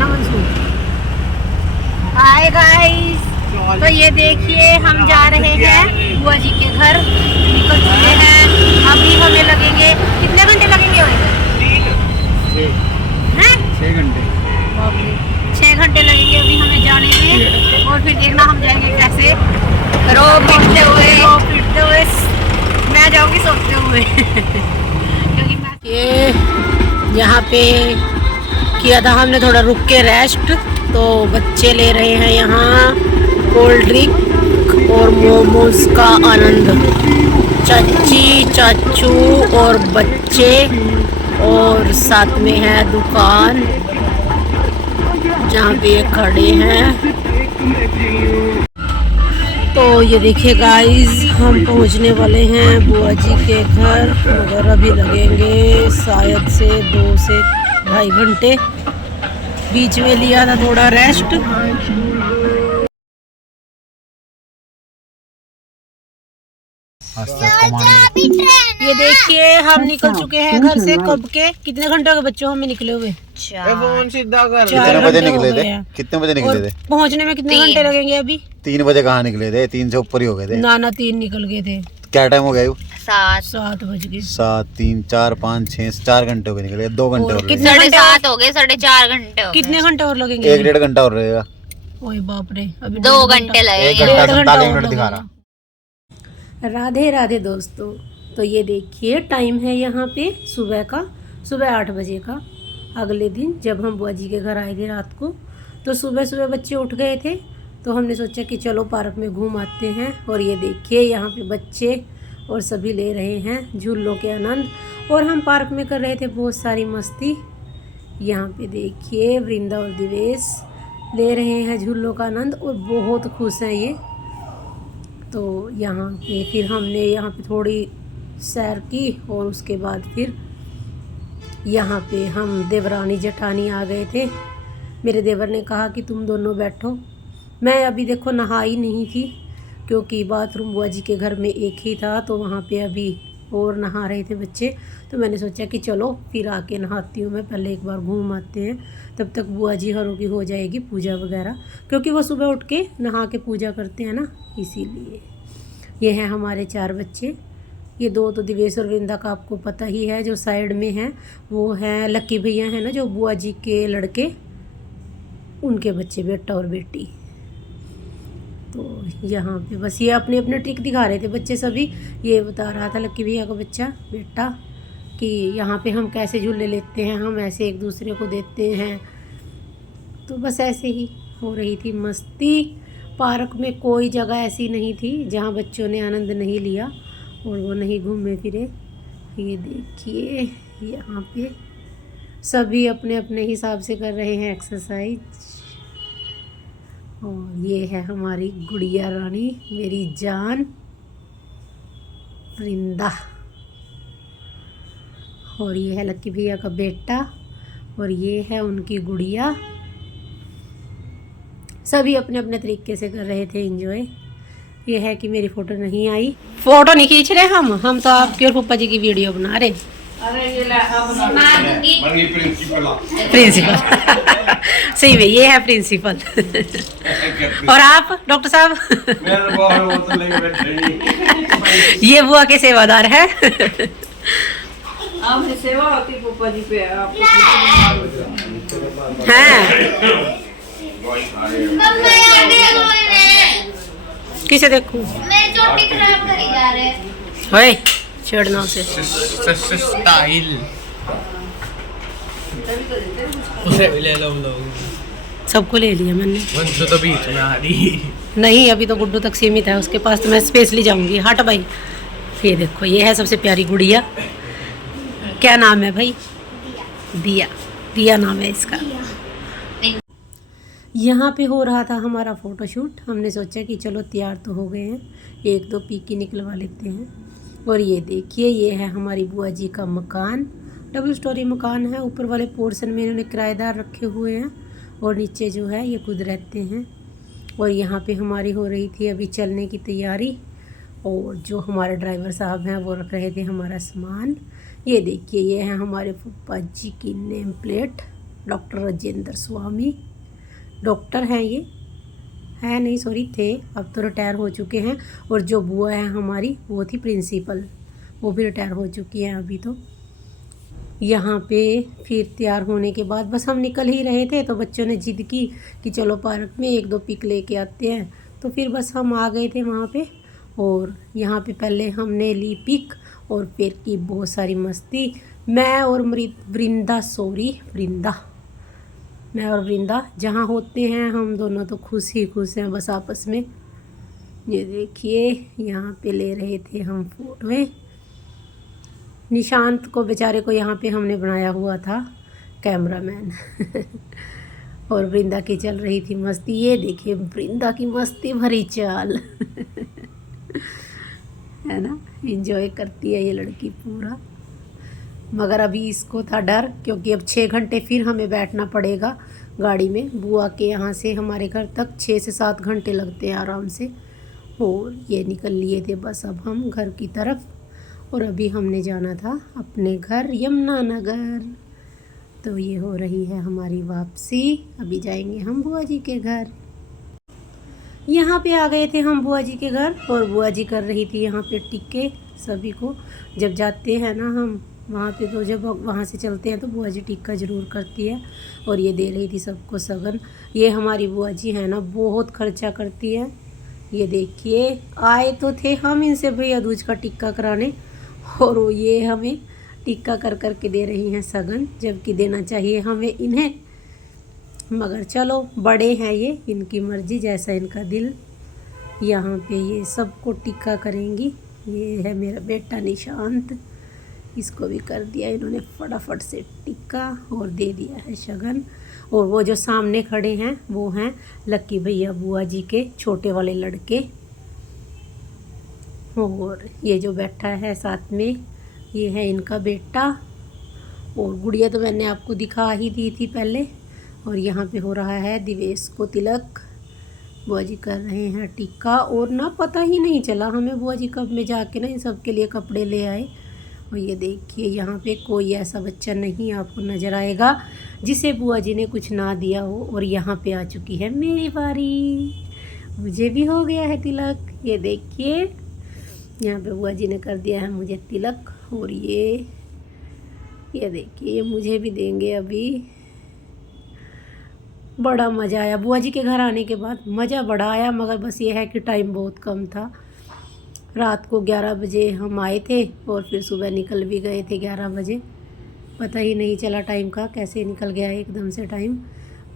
ना Mansoor. Hi guys, तो ये देखिए हम जा रहे हैं बुआ जी के घर, निकल चुके हैं। अभी हमें लगेंगे कितने घंटे लगेंगे भाई? 6 घंटे। 6 घंटे लगेंगे अभी हमें जाने में। और फिर देखना हम जाएंगे कैसे, रो पीटते हुए। मैं जाऊंगी सोते हुए क्योंकि मैं ये यहाँ पे किया था हमने थोड़ा रुक के रेस्ट। तो बच्चे ले रहे हैं यहाँ कोल्ड ड्रिंक और मोमोज का आनंद। चाची, चाचू और बच्चे, और साथ में है दुकान जहाँ पे ये खड़े हैं। तो ये देखिए गाइस, हम पहुँचने वाले हैं बुआ जी के घर, मगर अभी लगेंगे शायद से 2 से 2.5 घंटे। बीच में लिया था थोड़ा रेस्ट। ये देखिए हम निकल चुके हैं घर से कब के। कितने घंटे के बच्चों हमें निकले हुए? 4 बजे निकले थे। कितने बजे निकले थे? पहुंचने में कितने घंटे लगेंगे अभी? 3 बजे कहाँ निकले थे? 3 से ऊपर ही हो गए थे। ना 3 निकल गए थे। क्या टाइम हो गया? 7 बज गए। 7, 3, 4, 5, 6, 4 घंटे हो गए निकले। 2 घंटे और कितने? 7:30 हो गए, 4.5 घंटे हो गए। कितने घंटे और लगेंगे? 1-1.5 घंटा और रहेगा। ओए बाप रे, अभी 2 घंटे लगेंगे। 1 घंटा 47 मिनट दिखा रहा। राधे राधे दोस्तों, तो ये देखिए टाइम है यहाँ पे सुबह 8 बजे का। अगले दिन जब हम बुआ जी के घर आए थे रात को, तो सुबह बच्चे उठ गए थे। तो हमने सोचा कि चलो पार्क में घूम आते हैं। और ये देखिए यहाँ पे बच्चे और सभी ले रहे हैं झूलों के आनंद। और हम पार्क में कर रहे थे बहुत सारी मस्ती। यहाँ पे देखिए वृंदा और दिवेश ले रहे हैं झूलों का आनंद और बहुत खुश हैं ये। तो यहाँ पे फिर हमने यहाँ पे थोड़ी सैर की और उसके बाद फिर यहाँ पे हम देवरानी जेठानी आ गए थे। मेरे देवर ने कहा कि तुम दोनों बैठो। मैं अभी देखो नहाई नहीं थी क्योंकि बाथरूम बुआ जी के घर में एक ही था, तो वहाँ पे अभी और नहा रहे थे बच्चे। तो मैंने सोचा कि चलो फिर आके नहाती हूँ मैं, पहले एक बार घूम आते हैं, तब तक बुआ जी हरों की हो जाएगी पूजा वगैरह, क्योंकि वो सुबह उठ के नहा के पूजा करते हैं ना, इसीलिए। ये हैं हमारे 4 बच्चे। ये 2 तो दिवेश और वृंदा का आपको पता ही है। जो साइड में हैं वो हैं लक्की भैया हैं ना, जो बुआ जी के लड़के, उनके बच्चे, बेटा और बेटी। तो यहाँ पे बस ये अपने अपने ट्रिक दिखा रहे थे बच्चे सभी। ये बता रहा था लक्की भैया का बच्चा, बेटा, कि यहाँ पे हम कैसे झूले लेते हैं, हम ऐसे एक दूसरे को देते हैं। तो बस ऐसे ही हो रही थी मस्ती। पार्क में कोई जगह ऐसी नहीं थी जहाँ बच्चों ने आनंद नहीं लिया और वो नहीं घूमे फिरे। ये देखिए यहाँ पे सभी अपने अपने हिसाब से कर रहे हैं एक्सरसाइज। और ये है हमारी गुड़िया रानी, मेरी जान वृंदा। और ये है लक्की भैया का बेटा और ये है उनकी गुड़िया। सभी अपने अपने तरीके से कर रहे थे एंजॉय। ये है कि मेरी फ़ोटो नहीं आई। फ़ोटो नहीं खींच रहे हम तो आपके और पप्पा जी की वीडियो बना रहे। प्रिंसिपल सही में ये है प्रिंसिपल। और आप डॉक्टर साहब? ये बुआ के सेवादार है। आपने सेवा होती पप्पा जी पे हैं। किसे देखूं? मैं चोटी खराब करी जा रहे होए छेड़ना उसे। स्टाइल उसे भी ले लो लोग। सबको ले लिया मैंने। वंशु तो बीच में आ रही नहीं, अभी तो गुड्डू तक सीमित है उसके पास, तो मैं स्पेशली जाऊंगी। हट भाई। ये देखो ये है सबसे प्यारी गुड़िया। क्या नाम है भाई? दिया। दिया नाम है इसका। यहाँ पे हो रहा था हमारा फ़ोटोशूट। हमने सोचा कि चलो तैयार तो हो गए हैं, 1-2 पीकी निकलवा लेते हैं। और ये देखिए ये है हमारी बुआ जी का मकान। डबल स्टोरी मकान है। ऊपर वाले पोर्शन में इन्होंने किराएदार रखे हुए हैं और नीचे जो है ये खुद रहते हैं। और यहाँ पे हमारी हो रही थी अभी चलने की तैयारी। और जो हमारे ड्राइवर साहब हैं वो रख रहे थे हमारा सामान। ये देखिए ये है हमारे फूफा जी की नेम प्लेट डॉक्टर राजेंद्र स्वामी डॉक्टर हैं ये, है नहीं सॉरी थे, अब तो रिटायर हो चुके हैं। और जो बुआ है हमारी वो थी प्रिंसिपल, वो भी रिटायर हो चुकी हैं अभी। तो यहाँ पे फिर तैयार होने के बाद बस हम निकल ही रहे थे, तो बच्चों ने जिद की कि चलो पार्क में 1-2 पिक लेके आते हैं। तो फिर बस हम आ गए थे वहाँ पे। और यहाँ पे पहले हमने ली पिक और फिर की बहुत सारी मस्ती। मैं और वृंदा जहाँ होते हैं हम दोनों तो खुश ही खुश हैं बस आपस में। ये देखिए यहाँ पे ले रहे थे हम फोटोएं। निशांत को बेचारे को यहाँ पे हमने बनाया हुआ था कैमरामैन और वृंदा की चल रही थी मस्ती। ये देखिए वृंदा की मस्ती भरी चाल है ना, एंजॉय करती है ये लड़की पूरा। मगर अभी इसको था डर, क्योंकि अब 6 घंटे फिर हमें बैठना पड़ेगा गाड़ी में। बुआ के यहाँ से हमारे घर तक 6 से 7 घंटे लगते हैं आराम से। और ये निकल लिए थे बस अब हम घर की तरफ। और अभी हमने जाना था अपने घर यमुनानगर। तो ये हो रही है हमारी वापसी। अभी जाएंगे हम बुआ जी के घर। यहाँ पे आ गए थे हम बुआ जी के घर और बुआ जी कर रही थी यहाँ पे टिक्के सभी को। जब जाते हैं ना हम वहाँ पे, तो जब वहाँ से चलते हैं तो बुआ जी टिक्का ज़रूर करती है। और ये दे रही थी सबको सगन। ये हमारी बुआ जी है ना बहुत खर्चा करती है। ये देखिए आए तो थे हम इनसे भैया दूज का टिक्का कराने, और वो ये हमें टिक्का कर कर के दे रही हैं सगन, जबकि देना चाहिए हमें इन्हें। मगर चलो बड़े हैं ये, इनकी मर्ज़ी जैसा इनका दिल। यहाँ पे ये सबको टिक्का करेंगी। ये है मेरा बेटा निशांत, इसको भी कर दिया इन्होंने फटाफट से टिक्का और दे दिया है शगन। और वो जो सामने खड़े हैं वो हैं लक्की भैया बुआ जी के छोटे वाले लड़के। और ये जो बैठा है साथ में ये है इनका बेटा। और गुड़िया तो मैंने आपको दिखा ही दी थी पहले। और यहाँ पे हो रहा है दिवेश को तिलक। बुआ जी कर रहे हैं टिक्का। और ना पता ही नहीं चला हमें बुआ जी कब में जाके ना इन सब के लिए कपड़े ले आए। और ये देखिए यहाँ पे कोई ऐसा बच्चा नहीं आपको नज़र आएगा जिसे बुआ जी ने कुछ ना दिया हो। और यहाँ पे आ चुकी है मेरी बारी, मुझे भी हो गया है तिलक। ये देखिए यहाँ पे बुआ जी ने कर दिया है मुझे तिलक। और ये देखिए ये मुझे भी देंगे अभी। बड़ा मज़ा आया बुआ जी के घर आने के बाद, मज़ा बड़ा आया। मगर बस ये है कि टाइम बहुत कम था। रात को 11 बजे हम आए थे और फिर सुबह निकल भी गए थे 11 बजे। पता ही नहीं चला टाइम का, कैसे निकल गया एकदम से टाइम।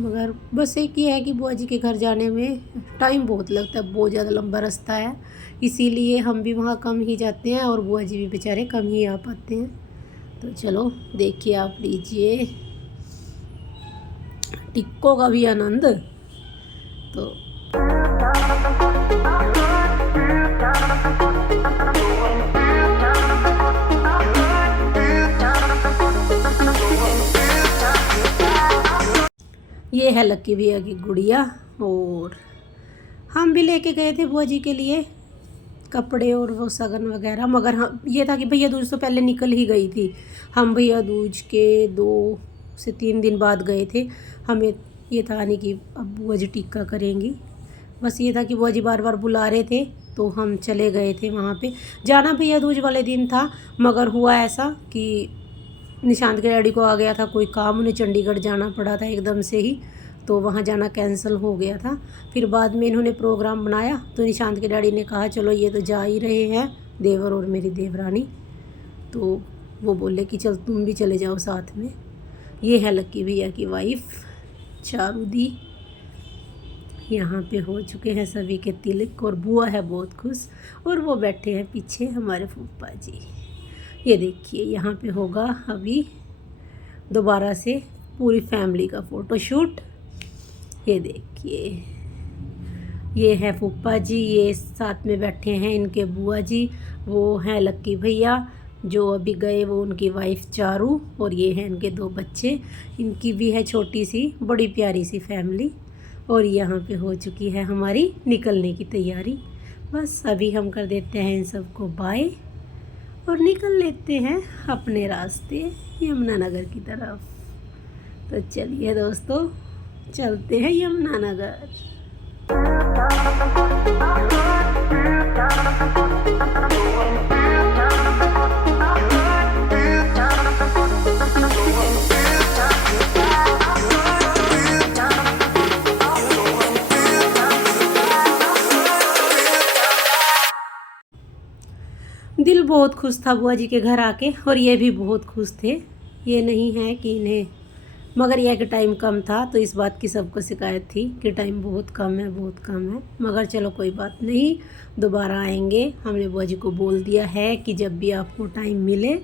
मगर बस एक ये है कि बुआ जी के घर जाने में टाइम बहुत लगता है, बहुत ज़्यादा लंबा रास्ता है। इसीलिए हम भी वहाँ कम ही जाते हैं और बुआ जी भी बेचारे कम ही आ पाते हैं। तो चलो देखिए आप लीजिए टिक्कों का भी आनंद। तो ये है लक्की भैया की गुड़िया। और हम भी लेके गए थे बुआ जी के लिए कपड़े और वो सगन वगैरह। मगर हम ये था कि भैया दूज तो पहले निकल ही गई थी। हम भैया दूज के 2 से 3 दिन बाद गए थे। हमें ये था नहीं कि अब बुआ जी टिक्का करेंगी। बस ये था कि बुआ जी बार बार बुला रहे थे तो हम चले गए थे वहाँ पे। जाना भैया दूज वाले दिन था, मगर हुआ ऐसा कि निशांत के डैडी को आ गया था कोई काम, उन्हें चंडीगढ़ जाना पड़ा था एकदम से ही। तो वहाँ जाना कैंसिल हो गया था। फिर बाद में इन्होंने प्रोग्राम बनाया तो निशांत के डैडी ने कहा चलो ये तो जा ही रहे हैं, देवर और मेरी देवरानी। तो वो बोले कि चल तुम भी चले जाओ साथ में। ये है लक्की भैया की वाइफ चारूदी। यहाँ पे हो चुके हैं सभी के तिलक और बुआ है बहुत खुश। और वो बैठे हैं पीछे हमारे फूफा जी। ये देखिए यहाँ पे होगा अभी दोबारा से पूरी फैमिली का फ़ोटोशूट। ये देखिए ये है फूफा जी, ये साथ में बैठे हैं इनके बुआ जी। वो हैं लक्की भैया जो अभी गए, वो उनकी वाइफ चारू। और ये हैं इनके 2 बच्चे, इनकी भी है छोटी सी बड़ी प्यारी सी फैमिली। और यहाँ पे हो चुकी है हमारी निकलने की तैयारी। बस अभी हम कर देते हैं इन सबको बाय और निकल लेते हैं अपने रास्ते यमुनानगर की तरफ। तो चलिए दोस्तों, चलते हैं यमुनानगर। दिल बहुत खुश था बुआ जी के घर आके, और ये भी बहुत खुश थे। ये नहीं है कि इन्हें, मगर यह कि टाइम कम था, तो इस बात की सबको शिकायत थी कि टाइम बहुत कम है, बहुत कम है। मगर चलो कोई बात नहीं, दोबारा आएंगे। हमने बुआ जी को बोल दिया है कि जब भी आपको टाइम मिले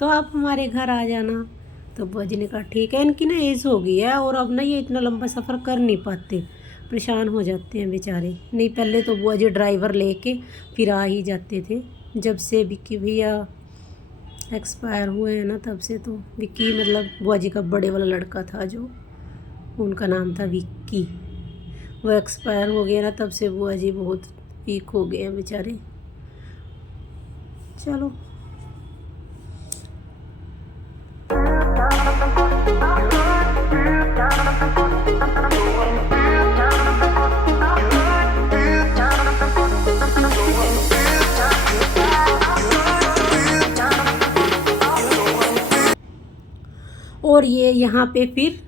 तो आप हमारे घर आ जाना। तो बुआ जी ने कहा ठीक है। इनकी ना एज हो गई है, और अब ना ये इतना लंबा सफ़र कर नहीं पाते, परेशान हो जाते हैं बेचारे। नहीं, पहले तो बुआ जी ड्राइवर लेके फिर आ ही जाते थे। जब से विक्की भैया एक्सपायर हुए हैं ना, तब से तो विक्की मतलब बुआ जी का बड़े वाला लड़का था, जो उनका नाम था विक्की, वो एक्सपायर हो गया ना, तब से बुआ जी बहुत वीक हो गए हैं बेचारे। चलो और ये यहाँ पे फिर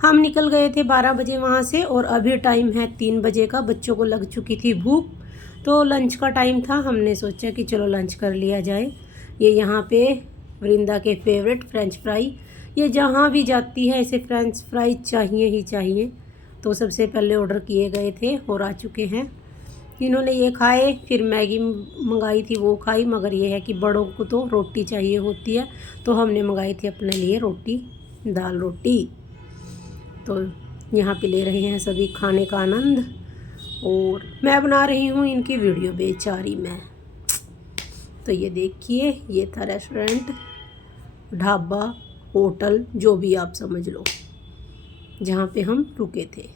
हम निकल गए थे 12 बजे वहाँ से, और अभी टाइम है 3 बजे का। बच्चों को लग चुकी थी भूख, तो लंच का टाइम था। हमने सोचा कि चलो लंच कर लिया जाए। ये यहाँ पे वृंदा के फेवरेट फ्रेंच फ्राई, ये जहाँ भी जाती है ऐसे फ्रेंच फ्राई चाहिए ही चाहिए। तो सबसे पहले ऑर्डर किए गए थे और आ चुके हैं। इन्होंने ये खाए, फिर मैगी मंगाई थी वो खाई। मगर ये है कि बड़ों को तो रोटी चाहिए होती है, तो हमने मंगाई थी अपने लिए रोटी, दाल रोटी। तो यहाँ पे ले रहे हैं सभी खाने का आनंद, और मैं बना रही हूँ इनकी वीडियो बेचारी मैं। तो ये देखिए, ये था रेस्टोरेंट, ढाबा, होटल, जो भी आप समझ लो, जहाँ पे हम रुके थे।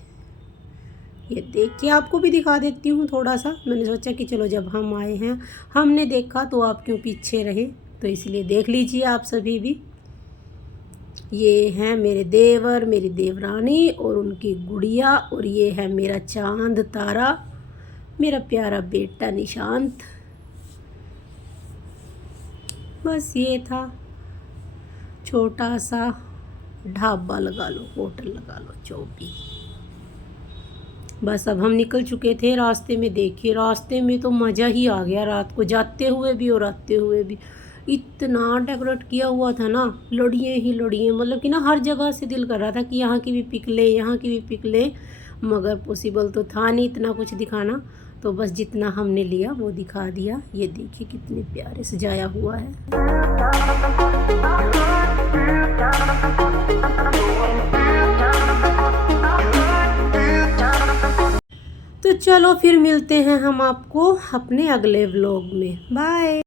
ये देखिए, आपको भी दिखा देती हूँ थोड़ा सा। मैंने सोचा कि चलो जब हम आए हैं, हमने देखा तो आप क्यों पीछे रहे, तो इसलिए देख लीजिए आप सभी भी। ये हैं मेरे देवर, मेरी देवरानी और उनकी गुड़िया, और ये है मेरा चांद तारा, मेरा प्यारा बेटा निशांत। बस ये था छोटा सा ढाबा लगा लो, होटल लगा लो, जो भी। बस अब हम निकल चुके थे। रास्ते में देखिए, रास्ते में तो मज़ा ही आ गया, रात को जाते हुए भी और आते हुए भी। इतना डेकोरेट किया हुआ था ना, लड़ियाँ ही लड़ियाँ, मतलब कि ना हर जगह से दिल कर रहा था कि यहाँ की भी पिक ले, यहाँ की भी पिक ले। मगर पॉसिबल तो था नहीं इतना कुछ दिखाना, तो बस जितना हमने लिया वो दिखा दिया। ये देखिए कितने प्यारे सजाया हुआ है। तो चलो फिर मिलते हैं हम आपको अपने अगले व्लॉग में। बाय।